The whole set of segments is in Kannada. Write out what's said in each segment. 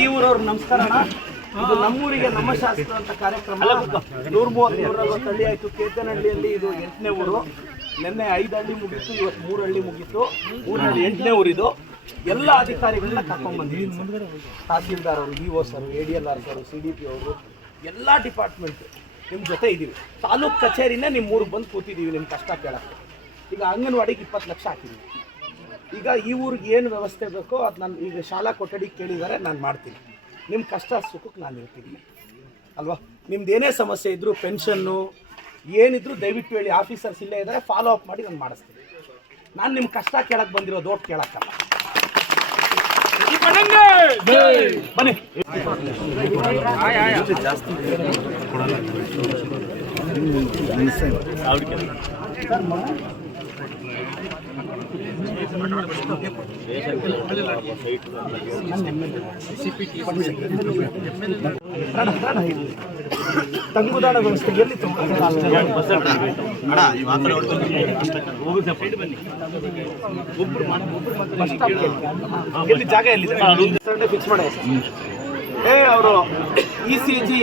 ಈ ಊರವ್ರ ನಮಸ್ಕಾರ. ಇದು ನಮ್ಮೂರಿಗೆ ನಮ್ಮ ಶಾಸ್ತ್ರ ಅಂತ ಕಾರ್ಯಕ್ರಮ ನೂರ ಮೂವತ್ತು ಹಳ್ಳಿ ಆಯ್ತು. ಕೇತನಹಳ್ಳಿಯಲ್ಲಿ ಇದು ಎಂಟನೇ ಊರು. ನಿನ್ನೆ ಐದು ಹಳ್ಳಿ ಮುಗೀತು ಇವತ್ತು ಮೂರು ಹಳ್ಳಿ ಮುಗೀತು ಊರಲ್ಲಿ ಎಂಟನೇ ಊರಿದು. ಎಲ್ಲ ಅಧಿಕಾರಿಗಳನ್ನ ಕರ್ಕೊಂಡ್ ಬಂದಿದ್ದೀವಿ ತಹಸೀಲ್ದಾರ್ ಅವರು B O sir A D L R sir C D P ಅವರು ಎಲ್ಲ ಡಿಪಾರ್ಟ್ಮೆಂಟ್ ನಿಮ್ಮ ಜೊತೆ ಇದ್ದೀವಿ ತಾಲೂಕ್ ಕಚೇರಿನೇ ನಿಮ್ಮ ಊರಿಗೆ ಬಂದು ಕೂತಿದ್ದೀವಿ ನಿಮ್ಮ ಕಷ್ಟ ಕೇಳಕ್ಕೆ. ಈಗ ಅಂಗನವಾಡಿಗೆ ಇಪ್ಪತ್ತು ಲಕ್ಷ ಹಾಕಿದ್ದೀವಿ ಈಗ ಈ ಊರಿಗೆ ಏನು ವ್ಯವಸ್ಥೆ ಬೇಕೋ ಅದು ನಾನು ಈಗ ಶಾಲಾ ಕೊಠಡಿ ಕೇಳಿದರೆ ನಾನು ಮಾಡ್ತೀನಿ. ನಿಮ್ಮ ಕಷ್ಟ ಸುಖಕ್ಕೆ ನಾನು ಇರ್ತೀನಿ. ಅಲ್ವಾ? ನಿಮ್ದು ಏನೇ ಸಮಸ್ಯೆ ಇದ್ದರೂ ಪೆನ್ಷನ್ನು ಏನಿದ್ರು ದಯವಿಟ್ಟು ಹೇಳಿ ಆಫೀಸರ್ಸ್ ಇಲ್ಲೇ ಇದ್ದಾರೆ ಫಾಲೋ ಅಪ್ ಮಾಡಿ ನಾನು ಮಾಡಿಸ್ತೀನಿ. ನಾನು ನಿಮ್ಮ ಕಷ್ಟ ಕೇಳಕ್ಕೆ ಬಂದಿರೋದು ಓಟ್ ಕೇಳಕ್ಕಲ್ಲ. ಬನ್ನಿ. ತಂಗುದಾಣ ವ್ಯವಸ್ಥೆ ಎಲ್ಲಿ ಜಾಗ ಎಲ್ಲಿದೆ ಫಿಕ್ಸ್ ಏ ಅವರು ಇ ಸಿ ಜಿ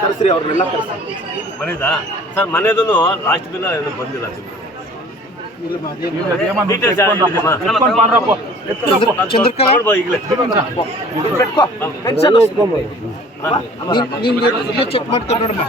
ಕರೆಸ್ರಿ ಅವ್ರನ್ನೆಲ್ಲ ಕರೆಸಿ ಮನೆದಾ ಸರ್ ಮನೆದೂ ಲಾಸ್ಟ್ ದಿನ ಬಂದಿಲ್ಲ. Details ಚೆಕ್ ಮಾಡ್ತಾರೆ ನೋಡಮ್ಮ.